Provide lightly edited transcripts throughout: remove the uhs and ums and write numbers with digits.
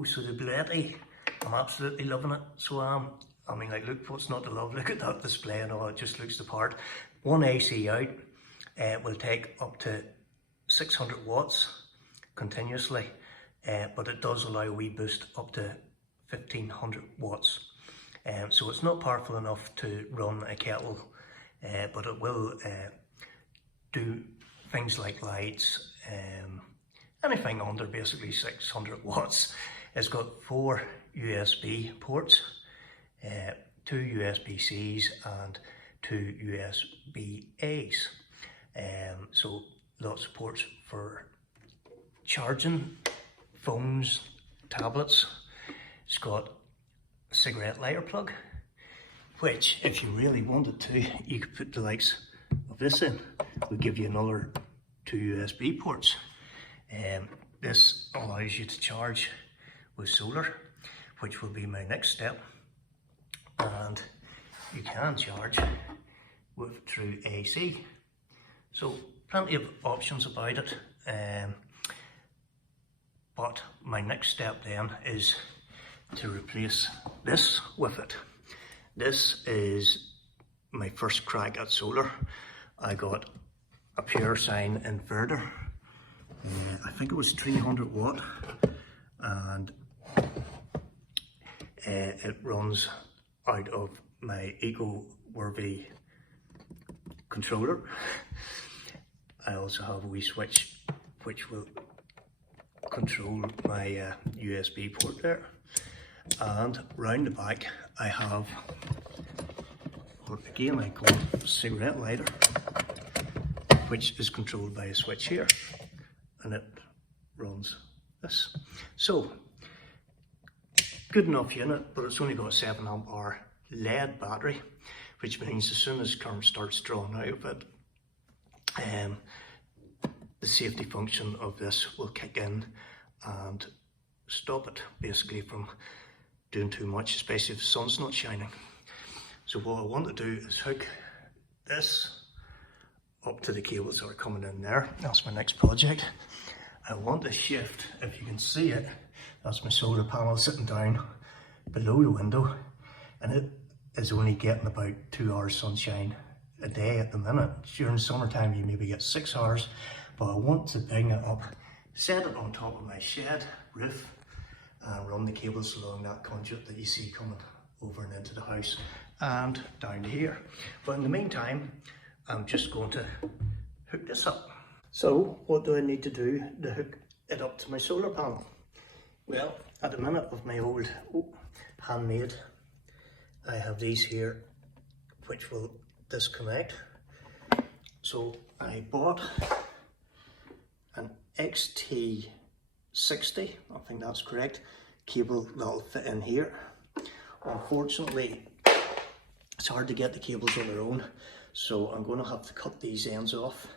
Oh, so the BLUETTI, I'm absolutely loving it. So I mean, like, look, what's not to love? Look at that display and all, it just looks the part. One AC out will take up to 600 watts continuously, but it does allow a wee boost up to 1500 watts. So it's not powerful enough to run a kettle, but it will do things like lights, anything under basically 600 watts. It's got 4 USB ports, 2 USB-Cs and 2 USB-As. So lots of ports for charging phones, tablets. It's got a cigarette lighter plug, which if you really wanted to, you could put the likes of this in. It would give you another 2 USB ports. This allows you to charge with solar, which will be my next step. And you can charge through AC. So plenty of options about it. But my next step then is to replace this with it. This is my first crack at solar. I got a pure sine inverter. I think it was 300 watt, and it runs out of my eco-worthy controller. I also have a wee switch which will control my USB port there, and round the back I have what again I call a cigarette lighter, which is controlled by a switch here, and it runs this. So good enough unit, but it's only got a 7 amp hour lead battery, which means as soon as current starts drawing out of it, the safety function of this will kick in and stop it basically from doing too much, especially if the sun's not shining. So what I want to do is hook this up to the cables that are coming in there. That's my next project. I want to shift, if you can see it, that's my solar panel sitting down below the window, and it is only getting about 2 hours sunshine a day at the minute. During summertime you maybe get 6 hours, but I want to bring it up, set it on top of my shed roof, and run the cables along that conduit that you see coming over and into the house and down to here. But in the meantime, I'm just going to hook this up. So what do I need to do to hook it up to my solar panel? Well, at the minute with my old handmade, I have these here which will disconnect. So I bought an XT60, I think that's correct, cable that'll fit in here. Unfortunately, it's hard to get the cables on their own, so I'm going to have to cut these ends off,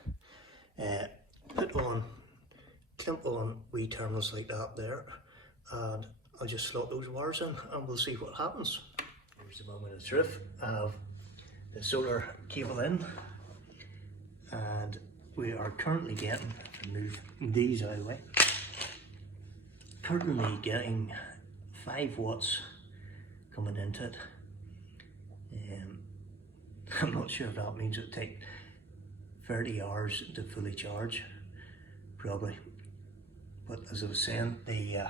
clamp on wee terminals like that there, and I'll just slot those wires in and we'll see what happens. Here's the moment of truth. I have the solar cable in, and we are currently getting, if I move these out of the way, currently getting 5 watts coming into it. I'm not sure if that means it'll take 30 hours to fully charge, probably. But as I was saying, the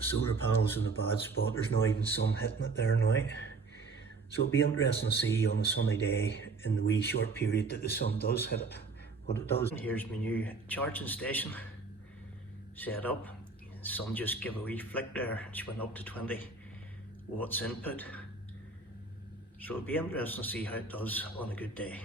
solar panel's in a bad spot. There's not even sun hitting it there now. So it'll be interesting to see on a sunny day, in the wee short period that the sun does hit it, what it does. And here's my new charging station set up. The sun just gave a wee flick there. It went up to 20 watts input. So it'll be interesting to see how it does on a good day.